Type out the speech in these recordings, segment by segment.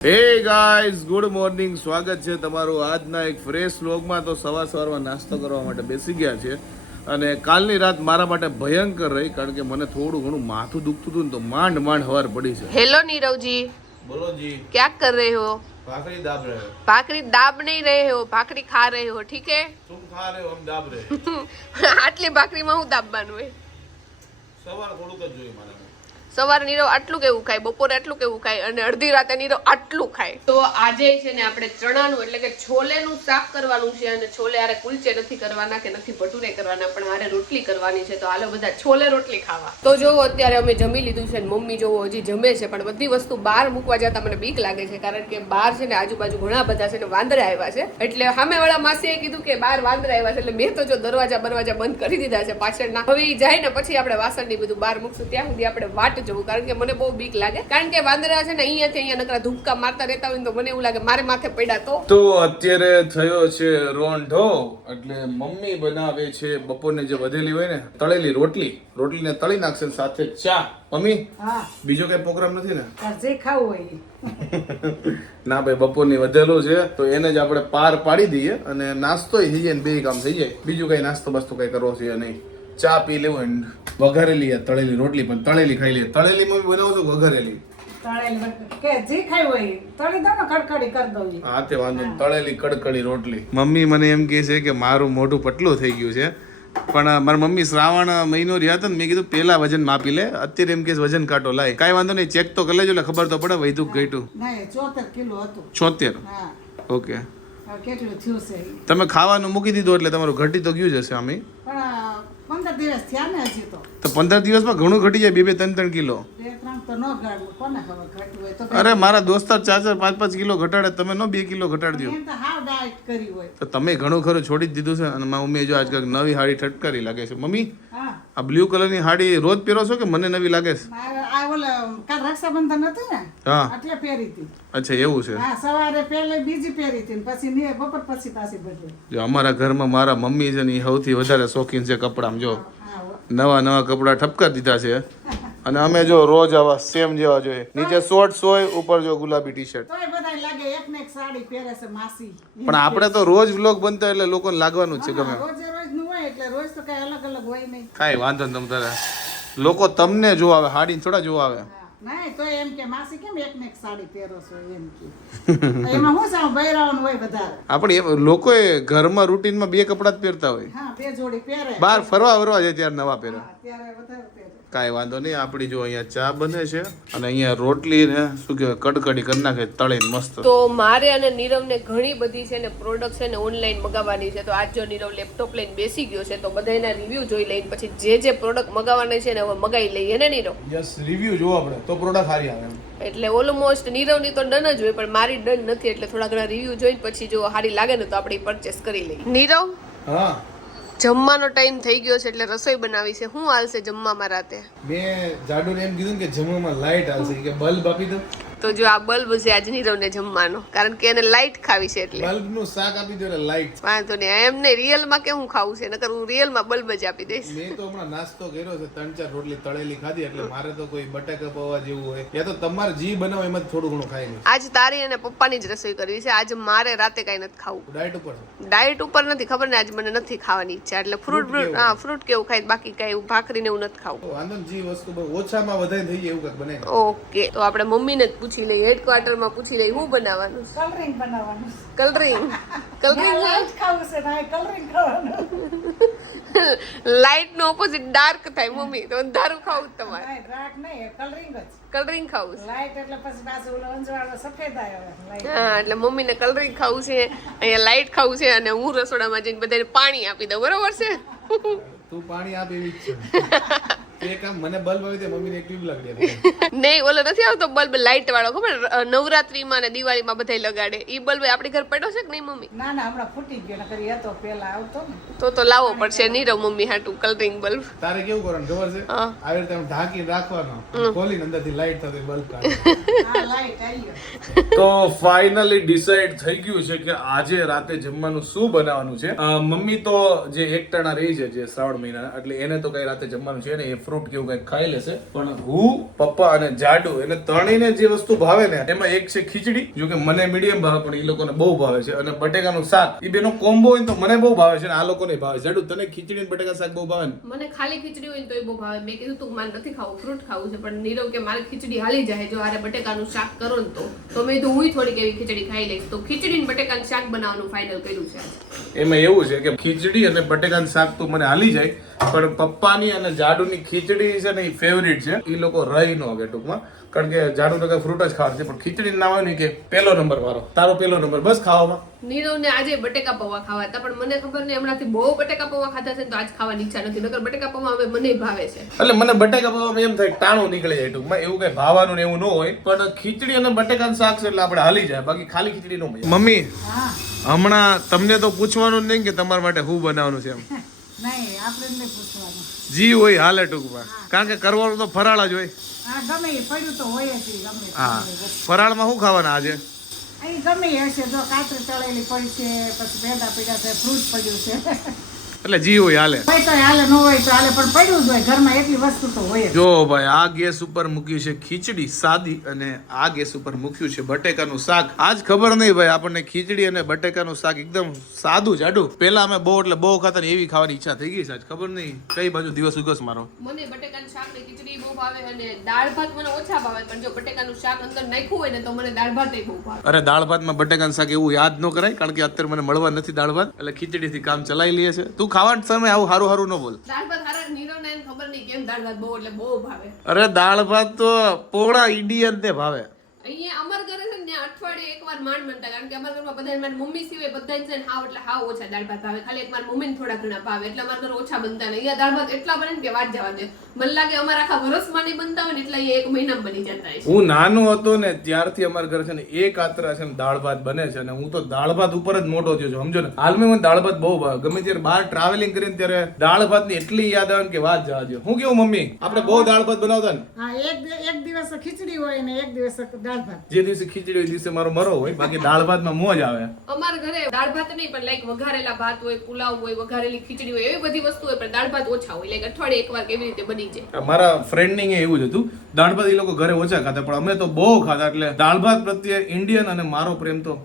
Hey guys good morning સ્વાગત છે તમારું આજના એક ફ્રેશ વ્લોગમાં તો સવાર સવારમાં નાસ્તો કરવા માટે બેસી ગયા છે અને કાલની રાત મારા માટે ભયંકર રહી કારણ કે મને થોડું ઘણું માથું દુખતું હતું ને તો માંડ માંડ હવાર પડી છે हेलो नीरव जी બોલો જી क्या कर रहे हो ભાખરી દાબ રહે भाकरी दाब नहीं रहे हो भाकरी खा रहे हो ठीक है તુમ ખા રહે હો હમ દાબ રહે આટલી ભાખરીમાં હું દાબવાનું હોય સવાર થોડુંક જ જોઈએ મારે સવારે નીરવ આટલું કેવું ખાય બપોરે આટલું કેવું ખાય અને અડધી રાતે નીરવ આટલું ખાય. તો આજે છે ને આપણે ચણાનું એટલે કે છોલેનું શાક કરવાનું છે અને છોલે હારે કુલચે નથી કરવાના કે નથી ભટુરે કરવાના પણ હારે રોટલી કરવાની છે. તો હાલો બધા છોલે રોટલી ખાવા. તો જોવો અત્યારે અમે જમી લીધું છે ને મમ્મી જોવો હજી જમે છે પણ બધી વસ્તુ બહાર મૂકવા જતા મને બીક લાગે છે કારણ કે બહાર છે ને આજુબાજુ ઘણા બધા છે ને વાંદરા આવ્યા છે. એટલે સામેવાળા માસીએ કીધું કે બહાર વાંદરા આવ્યા છે એટલે મેં તો જો દરવાજા બરવાજા બંધ કરી દીધા છે પાછળના. હવે જાય ને પછી આપણે વાસણની બધું બહાર મૂકશું. ત્યાં સુધી આપણે વાટ જવું કારણ કે મને બહુ બીક લાગે. કારણ કે વાંદરા છે ને અહીંયાથી અહીંયા નકરા ધૂપકા મારતા રહેતા હોય તો મને એવું લાગે મારે માથે પડ્યા તો. તો અત્યારે થયો છે રોંઢો એટલે મમ્મી બનાવે છે બપોરને જે વધેલી હોય ને તળેલી રોટલી. રોટલીને તળી નાખશે સાથે ચા. મમ્મી હા. બીજો કઈ પ્રોગ્રામ નથી ને? જે ખાવું હોય ના ભાઈ બપોરની વધેલું છે તો એને જ આપણે પાર પાડી દઈએ અને નાસ્તો થઈ જાય ને બે કામ થઈ જાય. બીજું કઈ નાસ્તો બાસ્તો કઈ કરવો છે નહીં. ચા પી લેવું એન્ડ વઘારેલી આ તળેલી રોટલી પણ તળેલી ખાઈ લે. તળેલી મમ્મી બનાવો છો વઘારેલી. હા તે વાંધો નહીં. તળેલી કડકડી રોટલી. મમ્મી મને એમ કહે છે કે મારું મોઢું પટલું થઈ ગયું છે પણ મારા મમ્મી શ્રાવણ મહિનો રહ્યા હતા ને મેં કીધું પેલા વજન માપી લે. અત્યારે એમ કે છે વજન કાંટો લાય. કાંઈ વાંધો નહીં ચેક તો કરી લેજો એટલે ખબર તો પડે વૈધું ઘટ્યું. ના એ ચોતેર કિલો હતું. છોતેર હા. ઓકે. હવે કેટલું થયું છે ઈ. તમે ખાવાનું મૂકી દીધું એટલે તમારું ઘટી તો ગયું જ હશે આમી. પણ આ પંદર દિવસ થયા ને હજી તો. તો પંદર દિવસમાં ઘણું ઘટી જાય બે બે ત્રણ ત્રણ કિલો. બે ત્રણ તો ન ગાડવું કોને ખબર ઘટવું હોય તો અરે મારા દોસ્તાર ચાર ચાર પાંચ પાંચ કિલો ઘટાડે તમે નો બે કિલો ઘટાડી દો તો હાવ ડાયટ કરી હોય. તો તમે ઘણું ખરું છોડી જ દીધું છે અને મમ્મીએ જો આજકાલ નવી હાડી ઠટકારી લાગે છે. મમ્મી હા. આ બ્લુ કલરની હાડી રોજ પહેરો છો કે મને નવી લાગે છે? આ ઓલા કાલ રક્ષાબંધન હતું ને હા. એટલે પહેરી હતી. અચ્છા એવું છે. હા સવારે પહેલે બીજી પહેરી હતી પછી ની બપોર પછી પાછી બદલી જો અમારા ઘરમાં મારા મમ્મી છે ને એ સૌથી વધારે શોખીન છે કપડામાં જો. નવા નવા કપડા ઠપકા દીધા છે. અને અમે જો રોજ આવા સેમ જેવા જોઈએ. નીચે શોર્ટ્સ હોય ઉપર જો ગુલાબી ટી શર્ટ સાડી પણ આપણે તો રોજ વ્લોગ બનતા એટલે લોકોને લાગવાનું જ છે ગમે. એટલે રોજ તો કઈ અલગ અલગ હોય નહીં. કાંઈ વાંધો નહીં તમ તારે. લોકો તમને જોવા આવે હાડી થોડા જોવા આવે. નહીં તો એમ કે માસી કેમ એક ને એક સાડી પહેરો છો એમ કે. એમાં હું સાવ બૈરાવાનું હોય વધારે. આપણે એ લોકોએ ઘરમાં રૂટીનમાં બે કપડાં જ પહેરતા હોય. બહાર ફરવા ફરવા જાય ત્યારે નવા પહેરે. હા, ત્યારે વધારે પહેરે. કાંઈ વાંધો નહીં આપણી જો અહીંયા ચા બને છે અને અહીંયા રોટલી ને શું કહેવાય કડકડી કરી નાખે તળીને મસ્ત. તો મારે અને નીરવને ઘણી બધી છે ને પ્રોડક્ટ છે ને ઓનલાઈન મગાવવાની છે. તો આજ જો નીરવ લેપટોપ લઈને બેસી ગયો છે તો બધાના રિવ્યુ જોઈ લઈને પછી જે જે પ્રોડક્ટ મગાવવાની છે ને હવે મગાવી લઈએ ને નીરવ? યસ રિવ્યુ જોવો આપણે. તો પ્રોડક્ટ સારી આવે એટલે ઓલમોસ્ટ નીરવની તો ડન જ હોય પણ મારી ડન નથી એટલે થોડા ઘણા રિવ્યુ જોઈને પછી જો સારી લાગે ને તો આપણે પરચેસ કરી લઈએ. નીરવ હા. જમવાનો ટાઈમ થઈ ગયો છે એટલે રસોઈ બનાવી છે. શું હાલશે જમવામાં રાતે. મેં જાડુને એમ કીધું કે જમવામાં લાઈટ આવશે કે બલ્બ આપી દો તો જો આ બલ્બ છે આજ નીરવને જમવાનો. કારણ કે એને લાઈટ ખાવી છે એટલે. બલ્બનું શાક આપી દો એટલે લાઈટ વાંધો નહીં એમ નહીં રિયલમાં કેવું ખાવું છે? નકર હું રિયલમાં બલ્બ જ આપી દઈશ. મેં તો હમણાં નાસ્તો કર્યો છે ત્રણ ચાર રોટલી તળેલી ખાધી એટલે મારે તો કોઈ બટાકા પૌવા જેવું હોય. યા તો તમારે જી બનાવો એમાં થોડું ઘણું ખાઈ આજ તારી અને પપ્પાની જ રસોઈ કરવી છે. આજ મારે રાતે કઈ નથી ખાવું. ડાયટ ઉપર ડાયટ ઉપર નથી ખબર ને? આજ મને નથી ખાવાની ઈચ્છા એટલે ફ્રૂટ ફ્રૂટ હા ફ્રૂટ કેવું ખાય બાકી કઈ ભાખરી ને એવું નથી ખાવું. વાંધો જી વસ્તુ બહુ ઓછામાં વધારે થઈ એવું કંઈક બને ઓકે તો આપણે મમ્મીને જ પૂછી લઈએ હેડક્વાર્ટરમાં પૂછી લઈ શું બનાવવાનું કલરિંગ બનાવવાનું કલરિંગ કલરિંગ લાઈટ ખાવું છે ના કલરિંગ ખાવાનું. લાઈટ નો ઓપોઝિટ ડાર્ક થાય મમ્મી. તો અંધારું ખાવું જ તમારે. નહીં રાખ નહીં કલરિંગ જ. કલરિંગ ખાવું છે. લાઈટ એટલે પછી પાછું ઓલો અંજવાળો સફેદ આવ્યો હા એટલે મમ્મીને કલરિંગ ખાવું છે અહીંયા લાઈટ ખાવું છે અને હું રસોડામાં જઈને બધાને પાણી આપી દઉં બરોબર છે? તું પાણી આપી એવી છે. એ કામ મને બલ્બ આવી દે મમ્મીને એક ટ્યુબ લાગી દે. નહીં ઓલો નથી આવતો બલ્બ લાઈટ વાળો ખબર નવરાત્રીમાં ને દિવાળીમાં બધાય લગાડે. ઈ બલ્બ આપણી ઘર પડ્યો છે કે નહીં મમ્મી? ના ના હમણાં ફૂટી ગયો નકર એ તો પેલા આવતો ને. તો તો લાવવો પડશે નીરવ મમ્મી હાટું કલરિંગ બલ્બ. તારે કેવું કરવાનું ખબર છે? આવી રીતે ઢાંકી ઢાંકીને રાખવાનો ખોલીને અંદરથી લાઈટ થતી બલ્બ કાઢે. લાઈટ આવી તો ફાઇનલી ડિસાઈડ થઈ ગયું છે કે આજે રાતે જમવાનું શું બનાવવાનું છે? મમ્મી તો જે એકટાણા રહી છે જે શ્રાવણ મહિના એટલે એને તો કઈ રાતે જમવાનું છે ને એ ફ્રૂટ કેવું કંઈક ખાઈ લેશે પણ હું પપ્પા અને જાડુ એને ત્રણેયને જે વસ્તુ ભાવે ને એમાં એક છે ખીચડી જો કે મને મીડિયમ ભાવે પણ એ લોકોને બહુ ભાવે છે. અને બટેકાનું શાક એ બેનો કોમ્બો હોય તો મને બહુ ભાવે છે અને આ લોકોને ભાવે છે. જાડુ તને ખીચડી અને બટેકા શાક બહુ ભાવે ને? મને ખાલી ખીચડી હોય તો એ બહુ ભાવે. મેં કીધું તું મારે નથી ખાવું ફ્રૂટ ખાવું છે પણ નીરવ કે મારે ખીચડી હાલી જાય જો આરે બટેકાનું શાક કરો ને તો. તો મેં કીધું હું થોડીક એવી ખીચડી ખાઈ લઈશ. તો ખીચડી અને બટેકાનું શાક બનાવવાનું ફાઇનલ કર્યું છે. એમાં એવું છે કે ખીચડી અને બટેકાનું શાક તો મને હાલી જાય પણ પપ્પાની અને જાડુની ખીચડી છે ને એ ફેવરિટ છે. એ લોકો રહી ન હવે ટૂંકમાં. કારણ કે જાડુ તો કઈ ફ્રૂટ જ ખાવા છે પણ ખીચડી ના હોય ને કે પહેલો નંબર વાળો. તારો પહેલો નંબર બસ ખાવામાં નીરવને આજે બટેકા પૌવા ખાવા હતા પણ મને ખબર નહીં હમણાંથી બહુ બટેકા પૌવા ખાતા છે તો આજ ખાવાની ઈચ્છા નથી. નકર બટેકા પૌવા હવે મને ભાવે છે. એટલે મને બટેકા પૌવા એમ થાય કે ટાણું નીકળે જાય ટૂંકમાં એવું કઈ ભાવવાનું ને એવું ન હોય. પણ ખીચડી અને બટેકાનું શાક છે એટલે આપણે હાલી જાય. બાકી ખાલી ખીચડી નો મમ્મી હમણાં તમને તો પૂછવાનું નહીં કે તમારા માટે શું બનાવવાનું છે એમ. જ હોય હાલે ટૂંકમાં. કારણ કે કરવાનું તો ફરાળ જ હોય. હા ફરાળમાં શું ખાવાના આજે? અહીં ગમે હશે જો કાતરી તળેલી પડી છે પછી ભેંડા પીડા છે ફ્રૂટ પડ્યું છે. એટલે જીવ હોય હાલે. હોય તો હાલે ન હોય તો હાલે પણ પડ્યું જ હોય ઘરમાં એટલી વસ્તુ તો હોય જો. ભાઈ આ ગેસ ઉપર મૂક્યું છે ખીચડી સાદી અને આ ગેસ ઉપર મૂક્યું છે બટેકાનું શાક. આજ ખબર નહીં ભાઈ આપણને ખીચડી અને બટેકાનું શાક એકદમ સાદું જાડું પેલા અમે બહુ એટલે બહુ ખાતા એવી ખાવાની ઈચ્છા થઈ ગઈ છે આજ ખબર નહીં. કઈ બાજુ દિવસ ઉગસ મારો? મને બટેકાનું શાક ને ખીચડી બહુ ભાવે અને દાળ ભાત મને ઓછા ભાવે પણ જો બટેકાનું શાક અંદર નાખ્યું હોય ને તો મને દાળ ભાત બહુ ભાવે. અરે દાળ ભાતમાં બટેકાનું શાક એવું યાદ ન કરાય કારણ કે અત્યારે મને મળવા નથી દાળ ભાત. એટલે ખીચડીથી કામ ચલાવી લઈએ છે તું ખાવા સમય આવું હારું હારું ન બોલ. અરે દાળ ભાત તો પોળા ઇન્ડિયન ને ભાવે. અહીંયા અમર ઘરે છે ને અઠવાડિયે એકવાર માંડ બનતા કારણ કે અમારા ઘરમાં બધા મારી મમ્મી સિવાય બધા છે હાવ એટલે હાવ ઓછા દાળ ભાત ભાવે. ખાલી એક મારા મમ્મીને થોડા ઘણા ભાવે. એટલે અમારા ઘર ઓછા બનતા નહીં દાળ ભાત એટલા બને કે વાત જવા દે. મને લાગે અમારા આખા વર્ષમાં નહીં બનતા હોય ને એટલા એક મહિનામાં બની જતા હશે હું નાનો હતો ને ત્યારથી અમારા ઘર છે ને એક આતરા છે ને દાળ ભાત બને છે અને હું તો દાળ ભાત ઉપર જ મોટો થયો છું. સમજો ને? હાલમાં મને દાળ ભાત બહુ ભાવે. ગમે ત્યારે બહાર ટ્રાવેલિંગ કરીને ત્યારે દાળ ભાતની એટલી યાદ આવે કે વાત જવા દે. હું કેવું મમ્મી? આપણે બહુ દાળ ભાત બનાવતા ને? હા એક એક દિવસ ખીચડી હોય ને એક દિવસ દાળ ભાત. જે દિવસે ખીચડી એ દિવસે મારો મરો હોય બાકી દાળ ભાતમાં મોજ આવે. અમારા ઘરે દાળ ભાત નહીં પણ લાઈક વઘારેલા ભાત હોય પુલાવ હોય વઘારેલી ખીચડી હોય એવી બધી વસ્તુ હોય પણ દાળ ભાત ઓછા હોય. લાઈક અઠવાડિયે એકવાર કેવી રીતે બની જાય. મારા ફ્રેન્ડની એવું જ હતું. દાળ ભાત એ લોકો ઘરે ઓછા ખાતા પણ અમે તો બહુ ખાતા એટલે દાળ ભાત પ્રત્યે ઇન્ડિયન અને મારો પ્રેમ તો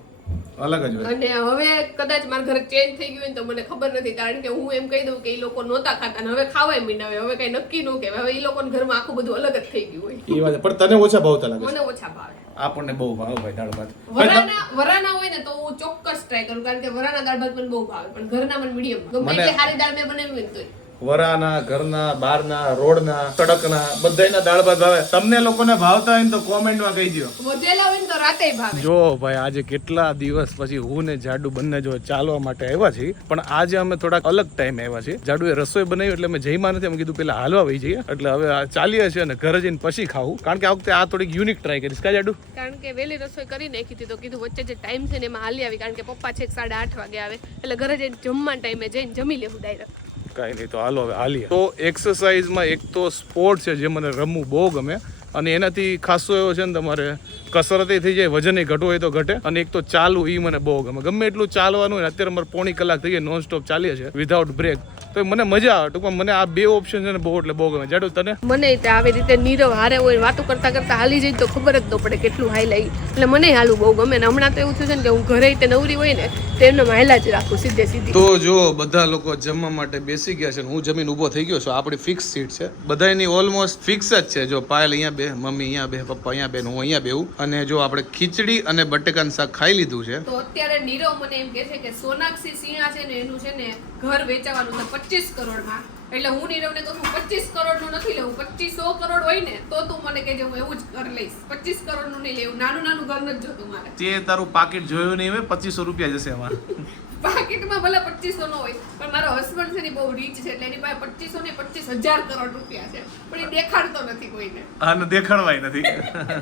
અલગ જ હોય. અને હવે કદાચ મારા ઘરે ચેન્જ થઈ ગયું ને તો મને ખબર નથી કારણ કે હું એમ કહી દઉં કે એ લોકો નહોતા ખાતા અને હવે ખાવાય મીંડા હવે હવે કઈ નક્કી ન કહેવાય. હવે એ લોકોને ઘરમાં આખું બધું અલગ જ થઈ ગયું હોય. એ વાત પણ તને ઓછા ભાવતા લાગે મને ઓછા ભાવે. આપણને બહુ ભાવે ભાઈ દાળ ભાત. વરાના વરાના હોય ને તો હું ચોક્કસ ટ્રાય કરું કારણ કે વરાના દાળ ભાત મને બહુ ભાવે પણ ઘરના મને મીડિયમ ગમે એટલી સારી દાળ મેં બનાવી હોય. વરાના ઘરના બહારના રોડના સડકના બધાના દાળ ભાત ભાવે. તમને લોકોને ભાવતા હોય ને તો કોમેન્ટમાં કહી દો વધેલા હોય ને તો રાતે ભાવે. જો ભાઈ આજે કેટલા દિવસ પછી હું ને જાડુ બંને જો ચાલવા માટે આવ્યા છીએ પણ આજે અમે થોડાક અલગ ટાઈમ આવ્યા છીએ. જાડુએ રસોઈ બનાવી એટલે અમે જઈમાં નથી અમે કીધું પેલા હાલવા વહી જઈએ. એટલે હવે ચાલીએ છીએ અને ઘરે જઈને પછી ખાવું. કારણ કે આ વખતે આ થોડીક યુનિક ટ્રાય કરીશ. કા જાડુ? કારણ કે વહેલી રસોઈ કરી નાખી હતી તો કીધું વચ્ચે જે ટાઈમ છે ને એમાં હાલી આવી. કારણ કે પપ્પા છેક સાડા આઠ વાગે આવે. એટલે ઘરે જઈને જમવાના ટાઈમે જઈને જમી લેવું ડાયરેક્ટ કાંઈ નહીં. તો હાલો હવે હાલીએ. તો એક્સરસાઇઝમાં એક તો સ્પોર્ટ છે જે મને રમવું બહુ ગમે. અને એનાથી ખાસો એવો છે ને તમારે કસરતે થઈ જાય વજન ઘટવું હોય તો ઘટે. અને એક તો ચાલવું એ મને બહુ ગમે. ગમે એટલું ચાલવાનું હોય અત્યારે મારે પોણી કલાક થઈ જાય નોન સ્ટોપ ચાલીએ છે વિધાઉટ બ્રેક તો મને મજા આવે ટૂંકમાં મને આ બે ઓપ્શન છે ને બહુ એટલે બહુ ગમે. જાડુ તને? મને તે આવી રીતે નીરવ હારે હોય વાતો કરતા કરતા હાલી જાય તો ખબર જ ન પડે કેટલું હાઈ લાગી એટલે મને હાલું બહુ ગમે. ને હમણાં તો એવું થયું છે ને કે હું ઘરે તે નવરી હોય ને તેમને એમને હાયલા જ રાખું સીધે સીધી. તો જો બધા લોકો જમવા માટે બેસી ગયા છે ને હું જમીન ઊભો થઈ ગયો છું આપણી ફિક્સ સીટ છે. બધાની ઓલમોસ્ટ ફિક્સ જ છે. જો પાયલ અહીંયા બે મમ્મી અહીંયા બે, પપ્પા અહીંયા બેન હું અહીંયા બેવું અને જો આપણે ખીચડી અને બટેકાનું શાક ખાઈ લીધું છે. તો અત્યારે નીરવ મને એમ કે છે કે સોનાક્ષી સિંહા છે ને એનું છે ને ઘર વેચાવાનું છે પચીસ કરોડમાં. એટલે હું નીરવને કહું છું પચીસ કરોડનું નથી લેવું પચીસો કરોડ હોય ને તો તું મને કહેજે હું એવું જ ઘર લઈશ. પચીસ કરોડનું નહીં લેવું નાનું નાનું ઘર નથી જોતું મારે. તે તારું પાકીટ જોયું નહીં હોય પચીસો રૂપિયા જશે એમાં. પાકીટમાં ભલે પચીસો નો હોય પણ મારો હસબન્ડ છે ને બહુ રીચ છે એટલે એની પાસે પચીસો ને પચીસ હજાર કરોડ રૂપિયા છે. પણ એ દેખાડતો નથી કોઈને. આને દેખાડવાય નથી.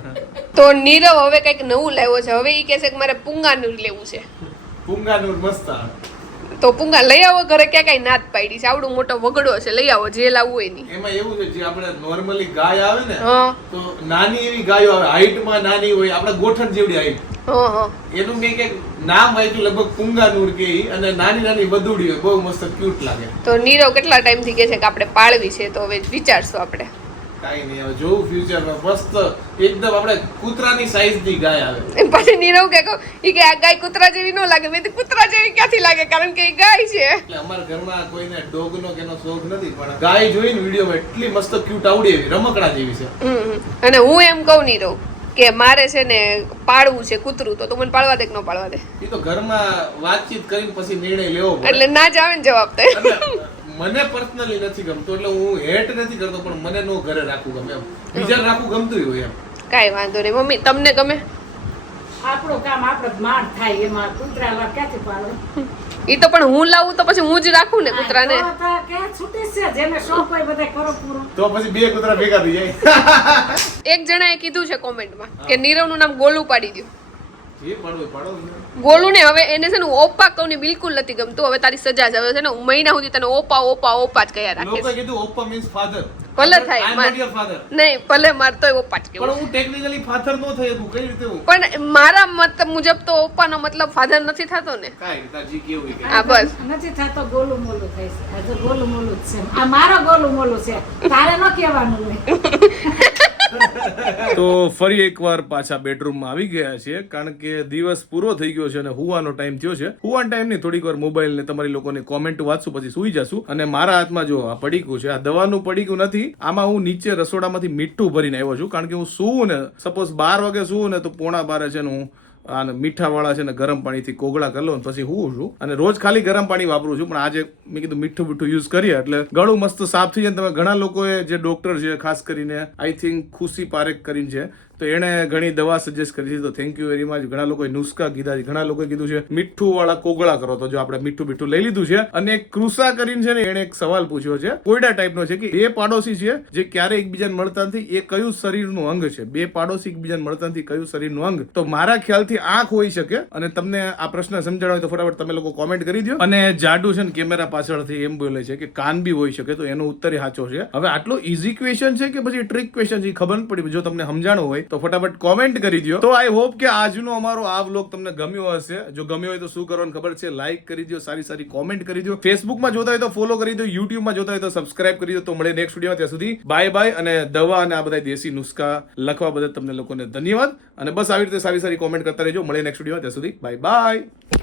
તો નીરવ હવે કંઈક નવું લાવ્યો છે. હવે એ કહેશે કે મારે પુંગાનુર લેવું છે. પુંગાનુર મસ્ત તો પૂંગા લઈ આવો ઘરે ક્યાં કઈ નાત પાડી છે. આવડું મોટો વગડો છે લઈ આવો જે લાવવું હોયની એમાં એવું છે જે આપણે નોર્મલી ગાય આવે ને તો નાની એવી ગાયો આવે. હાઈટમાં નાની હોય આપણે ગોઠણ જેવડી હાઈટ. હા હા. એનું મેં કંઈક નામ આપ્યું લગભગ પુંગાનુર કે અને નાની નાની બધુડી હોય બહુ મસ્ત ક્યુટ લાગે. તો નીરવ કેટલા ટાઈમથી કે છે કે આપણે પાળવી છે તો હવે વિચારશું આપણે. કાંઈ નહીં હવે જોઉં ફ્યુચરમાં મસ્ત એકદમ આપણે કૂતરાની સાઈઝની ગાય આવે. પછી નીરવ કે કહો કે આ ગાય કૂતરા જેવી ન લાગે. મેં કૂતરા જેવી ક્યાંથી લાગે? કારણ કે એ ગાય છે. એટલે અમારા ઘરમાં કોઈને ડોગનો કે એનો શોખ નથી પણ ગાય જોઈને વિડીયોમાં એટલી મસ્ત ક્યુટ આવડી એવી રમકડા જેવી છે. અને હું એમ કહું નીરવ કે મારે છે ને પાળવું છે કૂતરું તો તું મને પાળવા દે કે ન પાળવા દે? એ તો ઘરમાં વાતચીત કરીને પછી નિર્ણય લેવો એટલે ના જ આવે ને જવાબ તો. મને પર્સનલી નથી ગમતો એટલે હું હેટ નથી કરતો પણ મને નો ઘરે રાખવું ગમે એમ. બીજા રાખવું ગમતું હોય એમ. કાંઈ વાંધો નહીં. મમ્મી તમને ગમે? આપણો કામ આપણે માણ થાય એમાં કૂતરા લા ક્યાંથી પાડો? ઈ તો પણ હું લાવું તો પછી હું જ રાખું ને કૂતરાને. તો તો કે છૂટી જ છે જેને શોખ હોય બધા કરો પૂરો. તો પછી બે કૂતરા ભેગા થઈ જાય. એક જણાએ કીધું છે કોમેન્ટમાં કે નીરવનું નામ ગોલું પાડી દો જે પાડવું એ પાડો ને. ગોલું ને. હવે એને છે ને હું ઓપા કહું ને બિલકુલ નથી ગમતું. હવે તારી સજા છે. હવે છે ને હું મહિના સુધી તને ઓપા ઓપા ઓપા જ કયા રાખે લોકો કીધું ઓપા મીન્સ ફાધર ભલે થાય, નહીં ભલે મારતો ઓપા જ પણ હું ટેકનિકલી ફાધર નો થઈ હું કઈ રીતે હું? પણ મારા મત મુજબ તો ઓપાનો મતલબ ફાધર નથી થતો ને. કાઈ તાજી કેવું કે. હા બસ. નથી થતો ગોલુ મોલુ થાય છે. ગોલું છે. આ મારો ગોલુ મોલુ છે. તારે ન કહેવાનું હોય. તો ફરી એકવાર પાછા બેડરૂમમાં આવી ગયા છીએ, કારણ કે દિવસ પૂરો થઈ ગયો છે અને હુવાનો ટાઈમ થયો છે. હુવાનો ટાઈમની થોડીક વાર મોબાઈલ ને તમારી લોકોની કોમેન્ટ વાંચશું, પછી સુઈ જશું. અને મારા હાથમાં જો આ પડીકું છે, આ દવાનું પડીકું નથી, આમાં હું નીચે રસોડામાંથી મીઠું ભરીને આવ્યો છું, કારણ કે હું સુવું ને સપોઝ બાર વાગે સુવું ને, તો પોણા બારે છે ને હું આ મીઠા વાળા છે ને ગરમ પાણીથી કોગળા કરી લઉં પછી હું છું. અને રોજ ખાલી ગરમ પાણી વાપરું છું, પણ આજે મેં કીધું મીઠું મીઠું યુઝ કરીએ એટલે ગળું મસ્ત સાફ થઈ જાય તમે ઘણા લોકોએ જે ડોક્ટર છે, ખાસ કરીને આઈ થિંક ખુશી પારેખ કરીને છે તો એણે ઘણી દવા સજેસ્ટ કરી છે તો થેન્ક યુ વેરી મચ ઘણા લોકોએ નુસ્ખા કીધા છે. ઘણા લોકોએ કીધું છે મીઠું વાળા કોગળા કરો તો જો આપણે મીઠું મીઠું લઈ લીધું છે. અને કૃષા કરીને છે ને એણે એક સવાલ પૂછ્યો છે. કોયડા ટાઈપનો છે કે બે પાડોશી છે જે ક્યારે એકબીજાને મળતા નથી, એ કયું શરીરનું અંગ છે? બે પાડોશી એકબીજાને મળતા નથી, કયું શરીરનું અંગ? તો મારા ખ્યાલથી આંખ હોઈ શકે અને તમને આ પ્રશ્ન સમજાણો તો ફટાફટ તમે લોકો કોમેન્ટ કરી દો અને જાડુ છે ને કેમેરા પાછળથી એમ બોલે છે કે કાન બી હોઈ શકે, તો એનો ઉત્તર સાચો છે. હવે આટલો ઈઝી ક્વેશ્ચન છે કે પછી ટ્રિક ક્વેશ્ચન છે ખબર પડી. જો તમને સમજાણું હોય તો ફટાફટ કોમેન્ટ કરી દો તો આઈ હોપ કે આજનો અમારો આ વ્લોગ તમને ગમ્યો હશે. જો ગમ્યો હોય તો શું કરવાનું ખબર છે? લાઈક કરી દો સારી સારી કોમેન્ટ કરી દો ફેસબુકમાં જોતા હોય તો ફોલો કરી દો યુટ્યુબમાં જોતા હોય તો સબસ્ક્રાઇબ કરી દો તો મળે નેક્સ્ટ વીડિયો ત્યાં સુધી બાય બાય અને દવા અને આ બધા દેશી નુસ્ખા લખવા બદલ તમને લોકોને ધન્યવાદ. અને બસ આવી રીતે સારી સારી કોમેન્ટ કરતા રહેજો. મળે નેક્સ્ટ વીડિયો ત્યાં સુધી બાય બાય